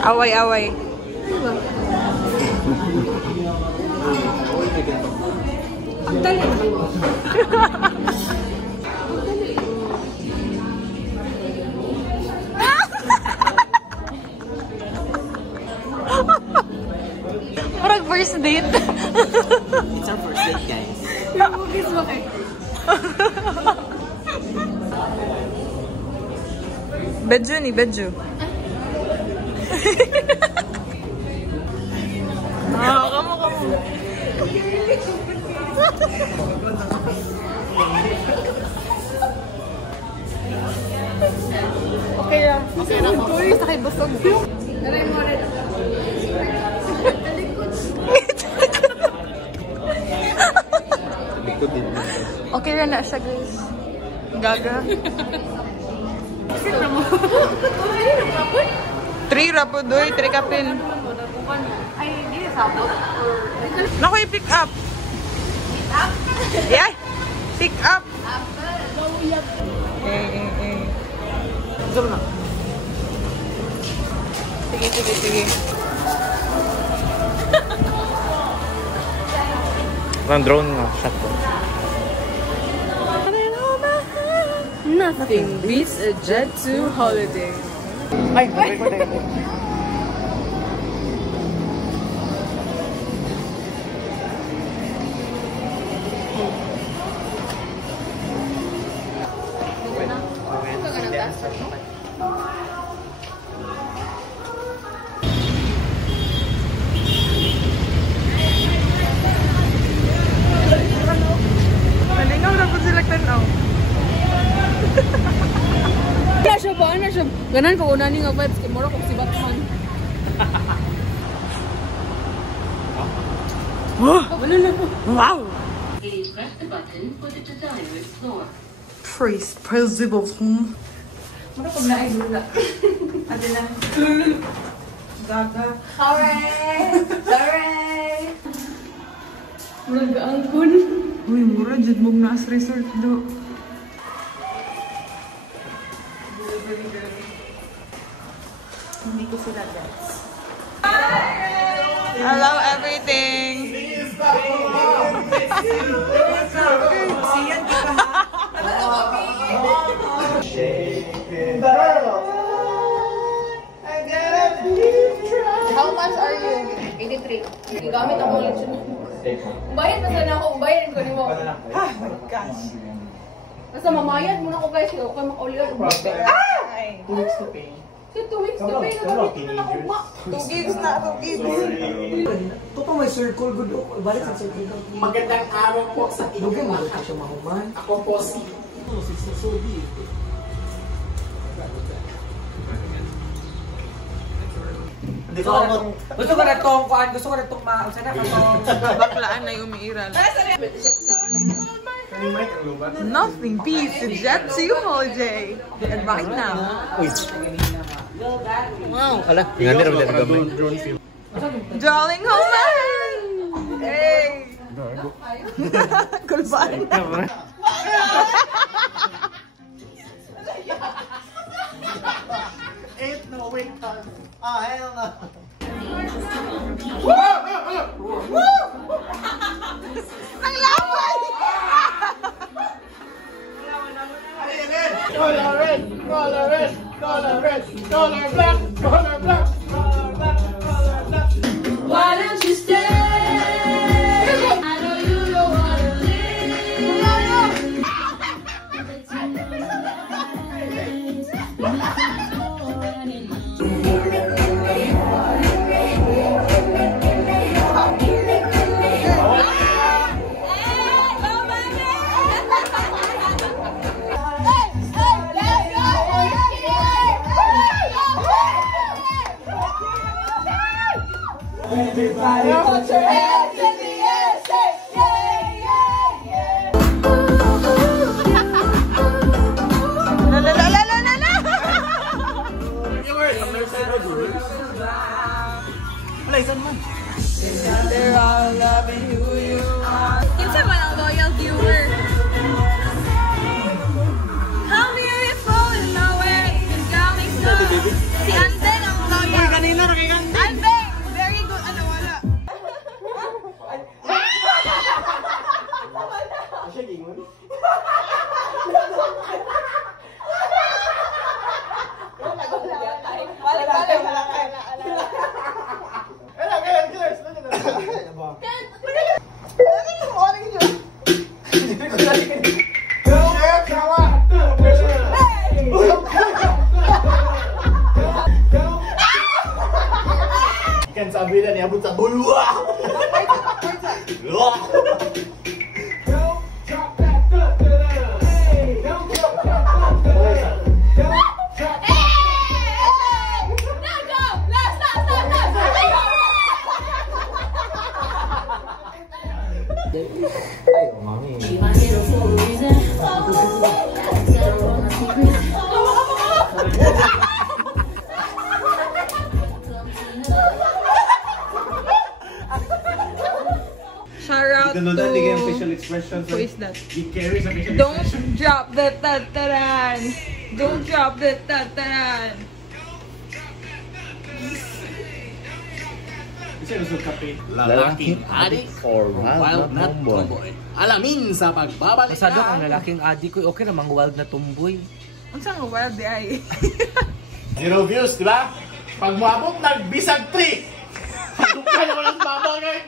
Away-away. Ang dali. Parang first date. It's our first date, guys. Movies mo kayo. Bedju ni, bedju. Kamu. Okay lang. Okay lang. Uy, sakit busog. Naray mo rin. Okay rin na siya, guys. Gaga. Kasi mo. 3 rapod, doy. 3 kapin. Ay, hindi na sabot. Naku, i-pick up. Pick up? Yeah. Pick up. Zoom na. Sige. Parang drone nga. Shot ko. Nothing beats a Jet 2 holiday. Ay, record. Nalingaw na po sila tanaw. Ano siya? Ganan ko una nga vibes kay Moro kung si Batman. Wow! Please press the button for the desired floor. Praise the button. Moro kung naay lula. Ate na. Gaga. Sorry! Nag-angkon. Uy, mura dyan mong naas resort do. Hindi ko sila guys. Hello everything! Siyan kita ha? How much are you? 83. Gamit ako ulit siya. Bayad na sana ako. Bayad ko ni mo. Oh my gosh. Basta mamayad muna ako guys. Huwag kayo makauliwan. 2 weeks to pay. So 2 weeks to pay na kami na nakugma. 2 gigs na, 2 gigs. Ito pa may circle, good. Balik sa circle. Magandang araw po sa inyo. Lugay mo ito siya mahuman. Ako po si... Gusto ko na itong kuhan, gusto ko na itong mausan na itong... Baklaan na yung umiiral. Nothing beats a Jet 2 holiday. And right now... Wow! Ala, nga nila ulit gamay. Darling home! Hey! Kulban! No, wait, hell no. Ang lawan! Color red, color red, color red, color black, color black, color black, color black. Why don't you stay? I know you don't wanna Everybody put your hands in the air, say yeah, yeah, yeah. La la la la la la la! They're all loving who you are. Kinsa man ang loyal viewer? How beautiful in my way, you got me so. Si Anden ang loyal. Kanina Sabi na niabot sa bulwa. Shout out Ganun na, yung facial expressions. who is that? It carries a facial Don't expression. drop the tataran. Don't drop the tataran. Isa yung kape. Lalaking adik or wild na tomboy. Alamin sa pagbabalik. Masado ang lalaking adik ko, okay namang wild na tumboy. Ang saan ang wild di ay? 0 views, di ba? Pag maabot ng bisag 3. Pag ka na walang babagay.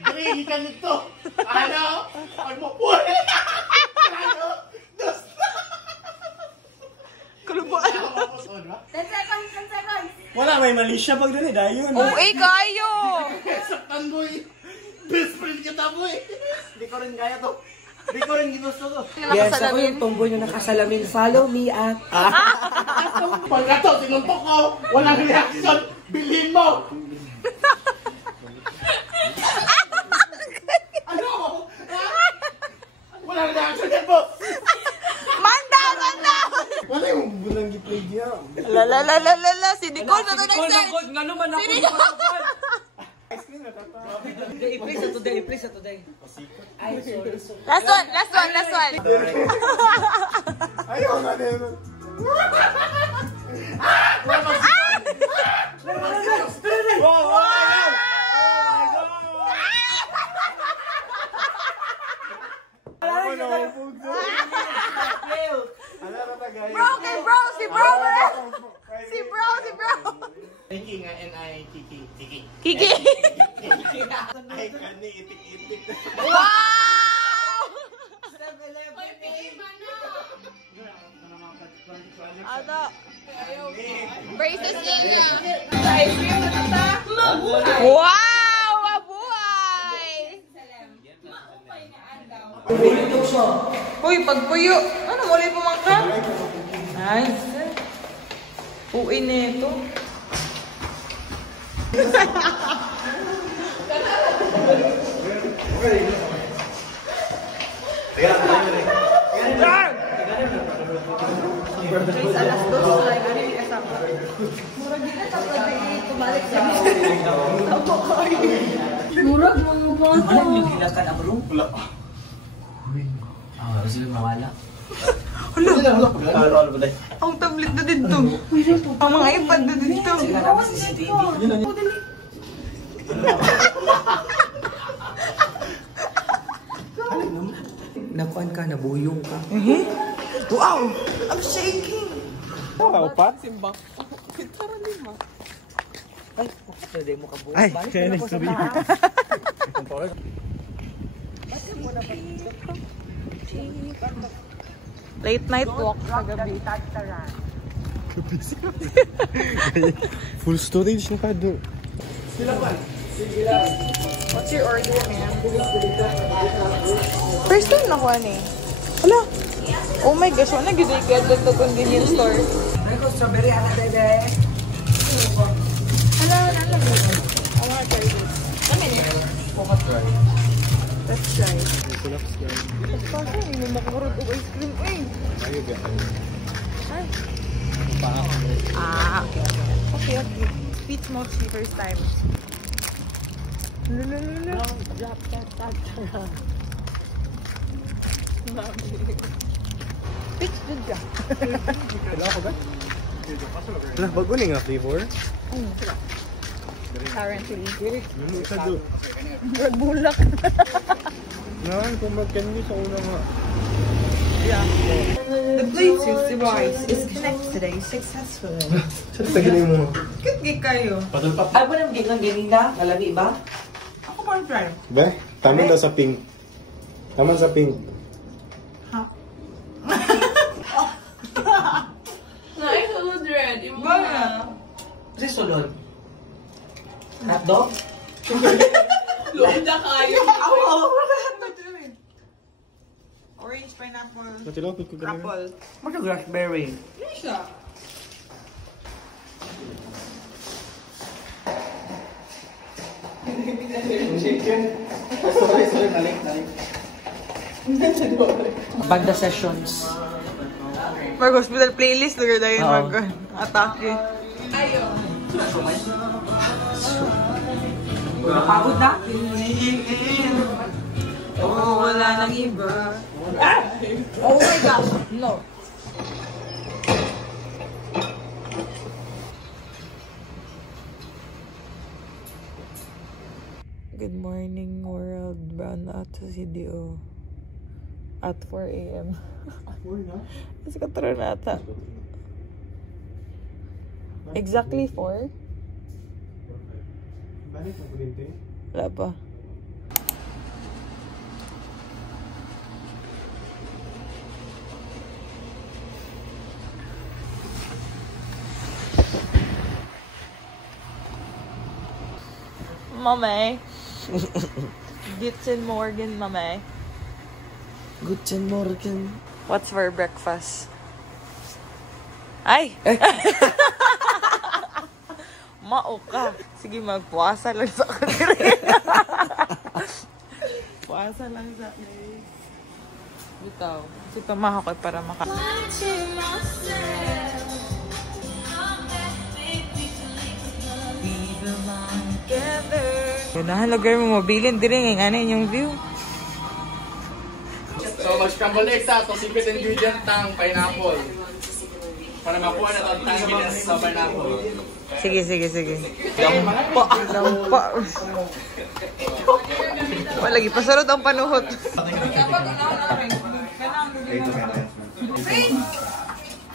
3 ka nito. Ano? Pag mapuli. Ano? Dos. Kulubuan. 10 seconds, 10 seconds. Wala, may mali siya pag doon dayon. Uy, kayo! Saktan boy. Best friend kita boy. Di ko rin kaya to. Di ko rin ginusto to. Yes, ako yung tumboy na nakasalamin. Follow me at... Pag ato, sinuntok ko. Walang reaction. Bilhin mo. Ano? Walang reaction yan po. Manda! Manda! Wala yung bulang giplay niya. Lalalala, si Nicole na to next time. Nga naman ako Sino? yung kapal. I-place na today, i-place na today. Ay, sorry. Last one, last one, last one. Ayaw nga din. Bro, kay bro, si bro. Si bro, si bro. Kiki nga, N-I-Kiki. Kiki. Kiki. Ay, kani, itik-itik. Wow! Ada. Braces niya. Wow! Mabuhay! Uy, pagpuyo. Ano, muli pumangka? Nice. Uwi nito. Guys, alas 2 sila yung ari kasama. Murag di na sa pwede tumalik sa Murag mga bata. Ano yung hilakan ang room? Wala. Ah, sila mawala. Ang tablet na dito. Ang mga iPad na dito. Sila namin CCTV. Nakuan ka, nabuyong ka. Wow! I'm shaking! Simba. Ay, pwede mo ka buong. Ay, Balik kaya na next ako sa sabihin. bahay. Late night walk sa gabi. Full storage na ka doon. What's your order, ma'am? First time nakuha ni. Hala! Oh my gosh, wala nag-gigad lang to convenience store. Mango strawberry, ana bebe. Hala, I wanna try this. One minute. Let's try. Pagpasa, hindi mo makarot o ice cream. Uy! Ay. Ah, okay. Okay, okay. Sweet mochi first time. Pitch good ka. Wala, bago na nga flavor. Currently. Isa doon. Bulak. Naan, kung mag-candy sa una nga. The Bluetooth device is connected today successfully. Saan tagilin mo? Good kayo. Padulpap. Ay, ba nang gigang ganina? Kalami ba? Ako pa try. Be, tama daw sa pink. Tama sa pink. Naisulod red. Ba? Kasi sulod. Hotdog? Luda kayo. Orange, pineapple, Matilo, ko ganun. apple. Ano raspberry? Ano siya? Sorry, nalik. Banda sessions. Mag-hospital playlist, lugar tayo Oo. mag-atake. Ayo. Napagod na? Oh, wala nang iba. Oh my gosh, no. Good morning, world. Brown out sa CDO. At 4 a.m. Kasi kataro na ata. Exactly 4? Balik na kulit eh. Wala pa. Mame. Guten Morgen, Mame. Guten Morgen. What's for breakfast? Ay! Mao ka. Sige, magpuasa lang sa kanila. Puasa lang sa kanila. Bitaw. Si Tamaha ko para maka... Ganahan lugar mo mabilin. Dili nga yung view. So, mag-scramble eggs sa to secret ingredient ng pineapple. Para makuha na ito ang tanginess sa pineapple. Sige. Lampa. Wala lagi. Pasarot ang panuhot.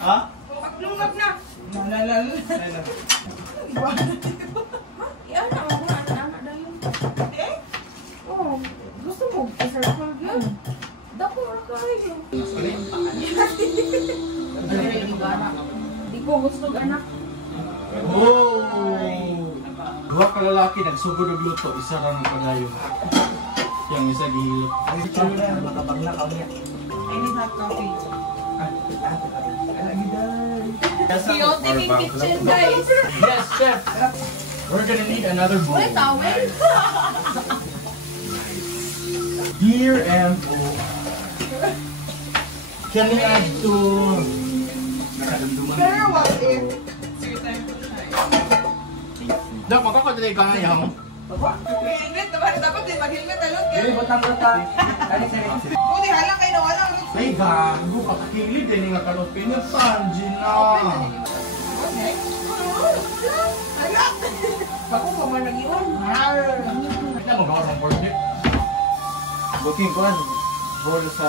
Ha? Paglungap na. Yan na, ako na anak na yun. Eh? Oo. Gusto mo? Circle yun. Dako na kayo. Di ko gusto anak. Oh! Dua ka lalaki nagsugod og luto, isa ra nagpadayon. Yang isa gihilot. Makabangla ka niya. I need hot coffee. Chaotic in kitchen, guys. Yes, chef. We're gonna need another bowl. Ulit, tawel. Dear and can we add to nakadumduman? Pero what if? Dok, magkakadali ka nga yung Helmet, dapat din mag-helmet alot. Dili, butang-buta. Dali, sir. Buti halang kayo na walang. ay gago, kakilid din nga kalot pinutan, Gina. Ako pa man nag-iwan. Hindi mo gawa ng pork dip. Booking ko an. Ball sa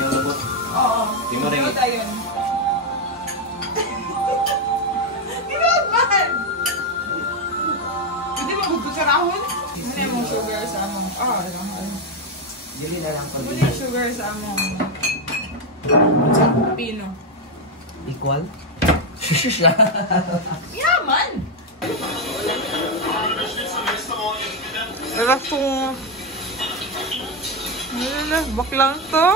yung lubot. Oo. Tingnan rin. Ano tayo? Ginawag man! Hindi mo gusto sa rahon? Ano yung sugar sa among... Dili na lang Ano yung sugar sa among... Pino. Equal? Yaman! Wala kong... Baklang to.